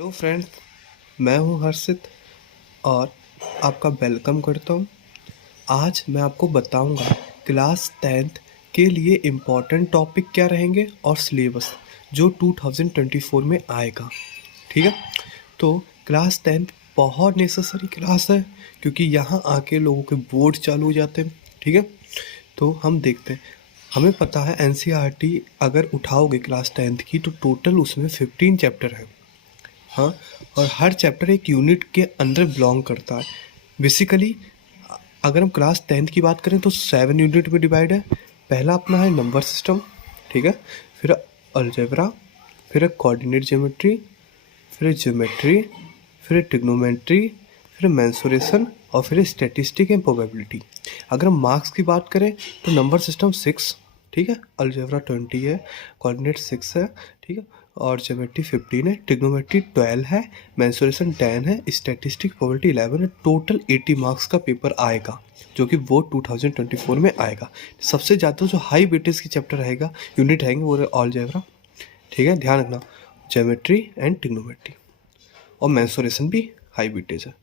Hello friends, मैं हूं हर्षित और आपका वेलकम करता हूं। आज मैं आपको बताऊंगा क्लास 10th के लिए इम्पोर्टेंट टॉपिक क्या रहेंगे और सिलेबस जो 2024 में आएगा। ठीक है, तो क्लास 10th बहुत नेसेसरी क्लास है क्योंकि यहाँ आके लोगों के बोर्ड चालू हो जाते हैं। ठीक है, तो हम देखते हैं। हमें पता है एनसीईआरटी अगर उठाओगे क्लास 10th की तो टोटल उसमें 15 चैप्टर है। हाँ, और हर चैप्टर एक यूनिट के अंदर बिलोंग करता है। बेसिकली अगर हम क्लास 10th की बात करें तो 7 यूनिट में डिवाइड है। पहला अपना है नंबर सिस्टम, ठीक है, फिर अलजेब्रा, फिर कोऑर्डिनेट ज्योमेट्री, फिर ज्योमेट्री, फिर ट्रिग्नोमेट्री, फिर मेंसुरेशन और फिर स्टैटिस्टिक एंड प्रोबेबिलिटी। अगर हम मार्क्स की बात करें तो नंबर सिस्टम 6, ठीक है, अलजेब्रा 20 है, कोऑर्डिनेट 6 है, ठीक है, और ज्योमेट्री 15 है, ट्रिग्नोमेट्री 12 है, मेंसुरेशन 10 है, स्टैटिस्टिक प्रोबेबिलिटी 11 है। टोटल 80 मार्क्स का पेपर आएगा जो कि वो 2024 में आएगा। सबसे ज़्यादा जो हाई वेटेज की चैप्टर रहेगा, यूनिट रहेंगे, वो अलजेब्रा, ठीक है, ध्यान रखना, ज्योमेट्री एंड ट्रिग्नोमेट्री, और मेंसुरेशन भी हाई वेटेज है।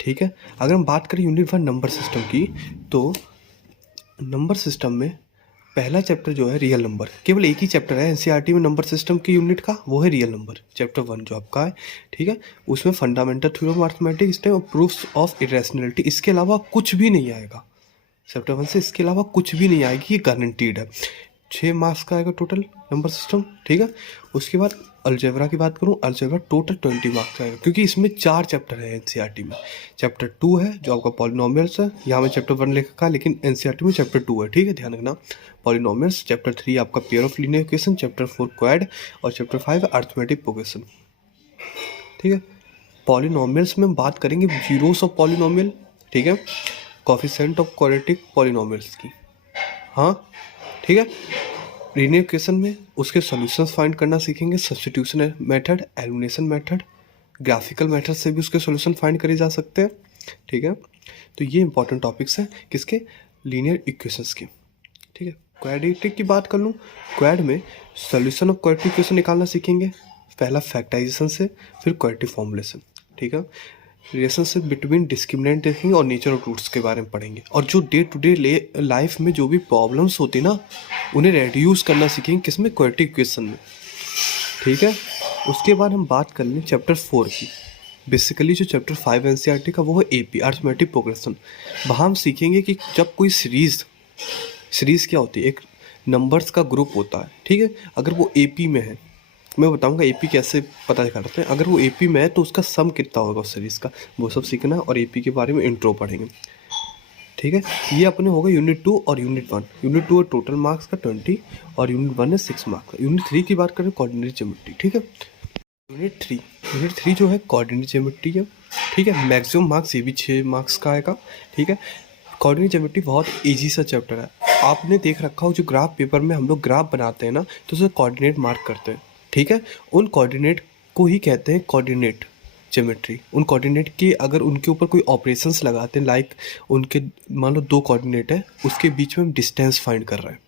ठीक है, अगर हम बात करें यूनिट 1 नंबर सिस्टम की तो नंबर सिस्टम में पहला चैप्टर जो है रियल नंबर, केवल एक ही चैप्टर है एनसीईआरटी में नंबर सिस्टम की यूनिट का, वो है रियल नंबर, चैप्टर 1 जो आपका है। ठीक है, उसमें फंडामेंटल थ्योरम ऑफ मैथमेटिक्स और प्रूफ्स ऑफ इरेशनैलिटी, इसके अलावा कुछ भी नहीं आएगा। चैप्टर 1 से इसके अलावा कुछ भी नहीं आएगी, ये गारंटीड है। 6 मार्क्स का आएगा टोटल नंबर सिस्टम। ठीक है, उसके बाद अलजेब्रा की बात करूँ, अलजेब्रा टोटल 20 मार्क्स का आएगा क्योंकि इसमें 4 चैप्टर है एनसीईआरटी में। चैप्टर 2 है जो आपका पॉलिनोमियल्स है, यहाँ में चैप्टर 1 लिखा है लेकिन एनसीईआरटी में चैप्टर 2 है। ठीक है, ध्यान रखना, पॉलिनोमियल्स। चैप्टर 3 आपका pair of linear equation, chapter 4 quad, और चैप्टर 5 अरिथमेटिक प्रोग्रेशन। ठीक है, पॉलिनोमियल्स में हम बात करेंगे जीरोस ऑफ पॉलिनोमियल, ठीक है, कोफिशिएंट ऑफ क्वाड्रेटिक पॉलिनोमियल्स की। हाँ, ठीक है, लीनियर इक्वेशन में उसके सॉल्यूशंस फाइंड करना सीखेंगे, substitution method, elimination method, graphical method से भी उसके सॉल्यूशन फाइंड करे जा सकते हैं। ठीक है, तो ये इंपॉर्टेंट टॉपिक्स हैं किसके, लीनियर इक्वेशंस के। ठीक है, क्वाड्रेटिक की बात कर लूँ, क्वाड में सॉल्यूशन ऑफ क्वाड्रेटिक इक्वेशन निकालना सीखेंगे, पहला फैक्टराइजेशन से, फिर क्वाड्रेटिक फॉर्मूले से। ठीक है, रिलेशनशिप बिटवीन डिस्क्रिमिनेंट देखेंगे और नेचर ऑफ रूट्स के बारे में पढ़ेंगे, और जो डे टू डे लाइफ में जो भी प्रॉब्लम्स होती ना उन्हें रेड्यूस करना सीखेंगे किसमें, क्वाड्रेटिक इक्वेशन में। ठीक है, उसके बाद हम बात कर लें चैप्टर 4 की। बेसिकली जो चैप्टर 5 एनसीईआरटी का वो है एपी, अरिथमेटिक प्रोग्रेशन। वहाँ हम सीखेंगे कि जब कोई सीरीज़ क्या होती है, एक नंबर्स का ग्रुप होता है। ठीक है, अगर वो एपी में है, मैं बताऊंगा एपी कैसे पता करते हैं, अगर वो एपी में है तो उसका सम कितना होगा उस सीरीज़ का, वो सब सीखना है, और एपी के बारे में इंट्रो पढ़ेंगे। ठीक है, ये अपने होगा यूनिट 2 और यूनिट 1। यूनिट 2 है टोटल मार्क्स का 20 और यूनिट 1 है 6 मार्क्स का। यूनिट 3 की बात करें, कोऑर्डिनेट ज्योमेट्री। ठीक है, यूनिट थ्री जो है कोऑर्डिनेट ज्योमेट्री है। ठीक है, मैक्सिमम मार्क्स ये भी 6 मार्क्स का आएगा। ठीक है, कोऑर्डिनेट ज्योमेट्री बहुत ईजी सा चैप्टर है। आपने देख रखा हो जो ग्राफ पेपर में हम लोग ग्राफ बनाते हैं ना, तो उसे कोऑर्डिनेट मार्क करते हैं। ठीक है, उन कोऑर्डिनेट को ही कहते हैं कोऑर्डिनेट ज्योमेट्री। उन कोऑर्डिनेट के अगर उनके ऊपर कोई ऑपरेशंस लगाते हैं, लाइक उनके मान लो 2 कोऑर्डिनेट है, उसके बीच में हम डिस्टेंस फाइंड कर रहे हैं।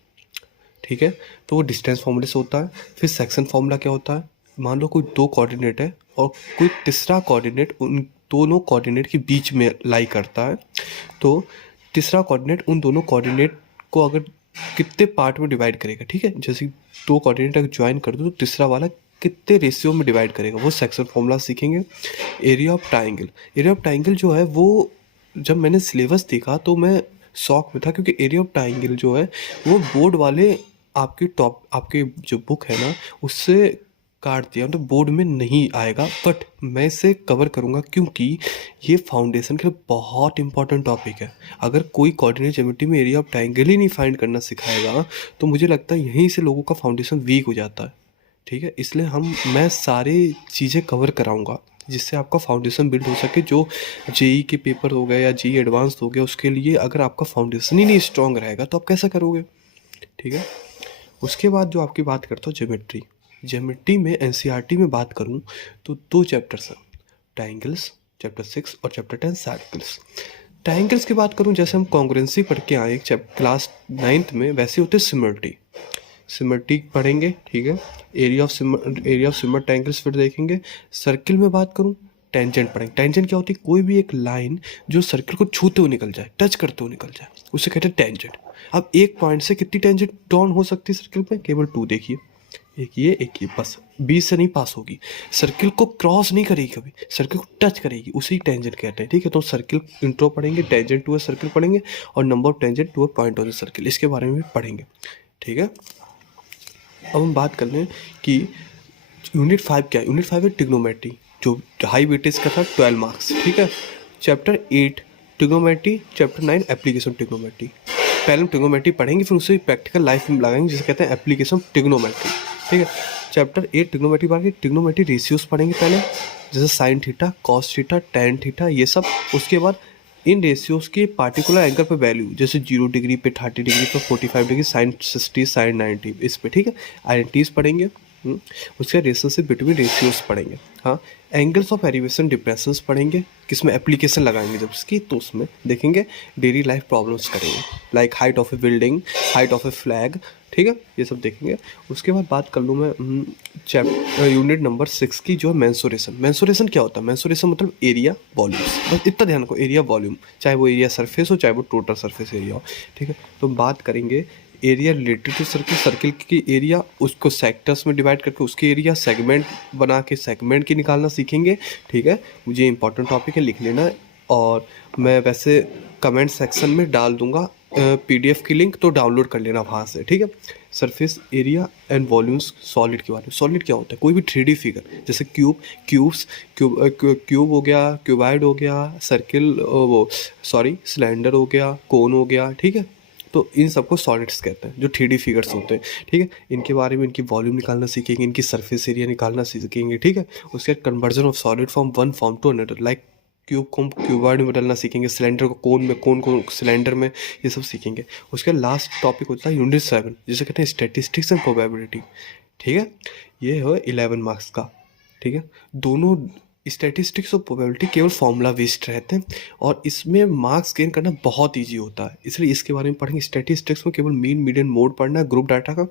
ठीक है, तो वो डिस्टेंस फॉर्मूले से होता है। फिर सेक्शन फॉर्मूला क्या होता है, मान लो कोई 2 कोऑर्डिनेट है और कोई तीसरा कोऑर्डिनेट उन दोनों कोऑर्डिनेट के बीच में लाई करता है, तो तीसरा कोऑर्डिनेट उन दोनों कोऑर्डिनेट को अगर कितने पार्ट में डिवाइड करेगा। ठीक है, जैसे 2 कोऑर्डिनेट अगर ज्वाइन कर दो तो तीसरा वाला कितने रेशियो में डिवाइड करेगा, वो सेक्शन फॉर्मूला सीखेंगे। एरिया ऑफ ट्राइंगल जो है वो जब मैंने सिलेबस देखा तो मैं शॉक में था, क्योंकि एरिया ऑफ ट्राइंगल जो है वो बोर्ड वाले आपके जो बुक है ना उससे काट दिया, मतलब बोर्ड में नहीं आएगा, बट मैं इसे कवर करूँगा क्योंकि ये फाउंडेशन के लिए बहुत इंपॉर्टेंट टॉपिक है। अगर कोई कोऑर्डिनेट ज्योमेट्री में एरिया ऑफ ट्राइंगल ही नहीं फाइंड करना सिखाएगा तो मुझे लगता है यहीं से लोगों का फाउंडेशन वीक हो जाता है। ठीक है, इसलिए मैं सारी चीज़ें कवर कराऊंगा जिससे आपका फाउंडेशन बिल्ड हो सके। जो जेई के पेपर हो गए या जेई एडवांस हो गया, उसके लिए अगर आपका फाउंडेशन ही नहीं स्ट्रॉन्ग रहेगा तो आप कैसा करोगे। ठीक है, उसके बाद जो आपकी बात करता हूँ ज्योमेट्री में एनसीईआरटी में बात करूँ तो 2 चैप्टर्स हैं, ट्राइंगल्स चैप्टर 6 और चैप्टर 10 सर्कल्स। ट्राइंगल्स की बात करूँ, जैसे हम कॉन्ग्रुएंसी पढ़ के आए क्लास 9th में, वैसे होते सिमिलरिटी। सिमेट्रिक पढ़ेंगे, ठीक है। एरिया ऑफ सिमर ट्रायंगल्स फिर देखेंगे। सर्किल में बात करूँ, टेंजेंट पढ़ेंगे। टेंजेंट क्या होती है? कोई भी एक लाइन जो सर्किल को छूते हुए निकल जाए, टच करते हुए निकल जाए, उसे कहते हैं टेंजेंट। अब एक पॉइंट से कितनी टेंजेंट ड्रॉन हो सकती है सर्किल पे? केवल 2। देखिए, एक ये बस, बीच से नहीं पास होगी, सर्किल को क्रॉस नहीं करेगी, कभी सर्किल को टच करेगी, उसी टेंजेंट कहते हैं, ठीक है। तो सर्किल इंट्रो पढ़ेंगे, टेंजेंट टू अ सर्किल पढ़ेंगे, और number of tangent to a point of the circle, इसके बारे में भी पढ़ेंगे, ठीक है। अब हम बात कर लें कि यूनिट 5 क्या है। यूनिट 5 है ट्रिग्नोमेट्री, जो हाई वेटेज का था, 12 मार्क्स, ठीक है। Chapter 8 trigonometry, chapter 9 application trigonometry. पहले हम ट्रिग्नोमेट्री पढ़ेंगे, फिर उसे प्रैक्टिकल लाइफ में लगाएंगे, जिसे कहते हैं एप्लीकेशन ट्रिग्नोमेट्री, ठीक है। चैप्टर 8 ट्रिग्नोमेट्री पढ़ेंगे। ट्रिग्नोमेट्री रेशियोज पढ़ेंगे पहले, जैसे sine theta, cos theta, tan theta, ये सब। उसके बाद इन रेशियोज के पार्टिकुलर एंगल पे वैल्यू, जैसे 0 डिग्री पे, 30 डिग्री पे, 45 डिग्री, साइन 60, साइन 90, इस पे, ठीक है। आइडेंटिटीज पढ़ेंगे। उसके रिलेशनशिप बिटवीन रेशियोज पढ़ेंगे। हाँ, एंगल्स ऑफ एलिवेशन डिप्रेशंस पढ़ेंगे, किसमें एप्लीकेशन लगाएंगे जब इसकी, तो उसमें देखेंगे। डेली लाइफ प्रॉब्लम्स करेंगे, like height of A building, height of A flag, ठीक है, ये सब देखेंगे। उसके बाद बात कर लूँ मैं यूनिट नंबर 6 की, जो है मेंसुरेशन। मेंसुरेशन क्या होता है? मेंसुरेशन मतलब एरिया वॉल्यूम्स, बस इतना ध्यान रखो, एरिया वॉल्यूम, चाहे वो एरिया सरफेस हो, चाहे वो टोटल सरफेस एरिया हो, ठीक है। तो बात करेंगे area related to circle, circle की एरिया, उसको सेक्टर्स में डिवाइड करके उसके एरिया, सेगमेंट बना के सेगमेंट की निकालना सीखेंगे, ठीक है। मुझे इंपॉर्टेंट टॉपिक है, लिख लेना। और मैं वैसे कमेंट सेक्शन में डाल दूंगा PDF की लिंक, तो डाउनलोड कर लेना वहाँ से, ठीक है। Surface area and volumes solid के बारे में। सॉलिड क्या होता है? कोई भी 3D फिगर, जैसे क्यूब हो गया, क्यूबाइड हो गया, सर्किल, सिलेंडर हो गया, कोन हो गया, ठीक है। तो इन सबको सॉलिड्स कहते हैं, जो 3D फिगर्स होते हैं, ठीक है। इनके बारे में, इनकी वॉल्यूम निकालना सीखेंगे, इनकी सरफेस एरिया निकालना सीखेंगे, ठीक है। उसके बाद conversion of solid from one form to another, like cube को क्यूबॉइड में बदलना सीखेंगे, सिलेंडर को कोन में, कोन को सिलेंडर में, ये सब सीखेंगे। उसके लास्ट टॉपिक होता है यूनिट 7, जिसे कहते हैं स्टैटिस्टिक्स एंड प्रोबेबिलिटी, ठीक है। ये है 11 मार्क्स का, ठीक है। दोनों स्टैटिस्टिक्स और प्रोबेबिलिटी केवल फॉर्मूला बेस्ड रहते हैं, और इसमें मार्क्स गेन करना बहुत ईजी होता है, इसलिए इसके बारे में पढ़ेंगे। स्टैटिस्टिक्स में केवल मीन, मीडियन, मोड पढ़ना है, ग्रुप डाटा का,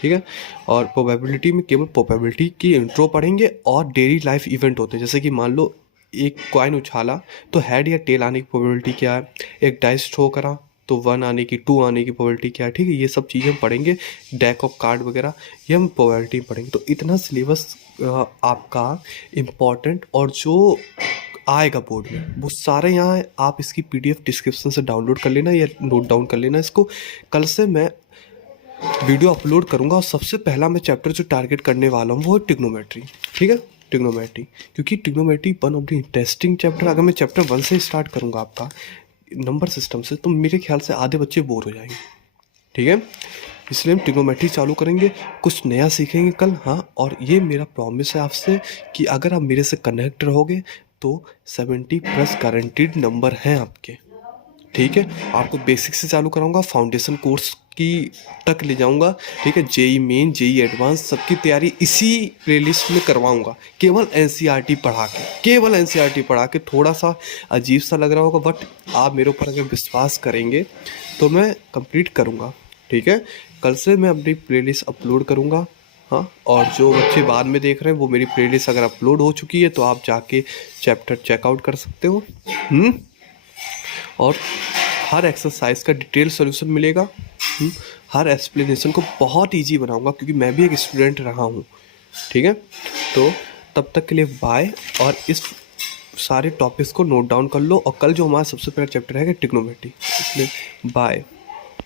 ठीक है। और प्रोबेबिलिटी में केवल प्रोबेबिलिटी की इंट्रो पढ़ेंगे, और डेली लाइफ इवेंट होते हैं, जैसे कि मान लो एक कॉइन उछाला तो हेड या टेल आने की प्रोबेबिलिटी क्या है, एक डाइस थ्रो करा तो 1 आने की, 2 आने की प्रोबेबिलिटी क्या है, ठीक है। ये सब चीज़ें हम पढ़ेंगे, डेक ऑफ कार्ड वगैरह, ये हम प्रोबेबिलिटी पढ़ेंगे। तो इतना सिलेबस आपका इम्पॉर्टेंट, और जो आएगा बोर्ड में वो सारे यहाँ आप इसकी PDF डिस्क्रिप्शन से डाउनलोड कर लेना, या नोट डाउन कर लेना इसको। कल से मैं वीडियो अपलोड करूँगा, और सबसे पहला मैं चैप्टर जो टारगेट करने वाला हूँ वो है ट्रिग्नोमेट्री, ठीक है। ट्रिग्नोमेट्री, क्योंकि trigonometry one of the interesting chapter. अगर मैं चैप्टर 1 से स्टार्ट करूँगा आपका नंबर सिस्टम से, तो मेरे ख्याल से आधे बच्चे बोर हो जाएंगे, ठीक है। इसलिए हम ट्रिग्नोमेट्री चालू करेंगे, कुछ नया सीखेंगे कल। हाँ, और ये मेरा प्रॉमिस है आपसे कि अगर आप मेरे से कनेक्ट रहोगे तो 70+ गारंटीड नंबर हैं आपके, ठीक है। आपको बेसिक से चालू कराऊंगा, फाउंडेशन कोर्स की तक ले जाऊंगा, ठीक है। जेई मेन, जेई एडवांस, सबकी तैयारी इसी प्लेलिस्ट में करवाऊंगा, केवल NCERT पढ़ा के, केवल NCERT पढ़ा के। थोड़ा सा अजीब सा लग रहा होगा, बट आप मेरे ऊपर अगर विश्वास करेंगे तो मैं कंप्लीट करूंगा, ठीक है। कल से मैं अपनी प्लेलिस्ट अपलोड करूंगा। हाँ, और जो बच्चे बाद में देख रहे हैं, वो मेरी प्लेलिस्ट अगर अपलोड हो चुकी है तो आप जाके चैप्टर चेकआउट कर सकते हो। और हर एक्सरसाइज का डिटेल सॉल्यूशन मिलेगा। हर एक्सप्लेनेशन को बहुत इजी बनाऊंगा, क्योंकि मैं भी एक स्टूडेंट रहा हूँ, ठीक है। तो तब तक के लिए बाय, और इस सारे टॉपिक्स को नोट डाउन कर लो। और कल जो हमारा सबसे पहला चैप्टर है ट्रिग्नोमेट्री, इसलिए बाय।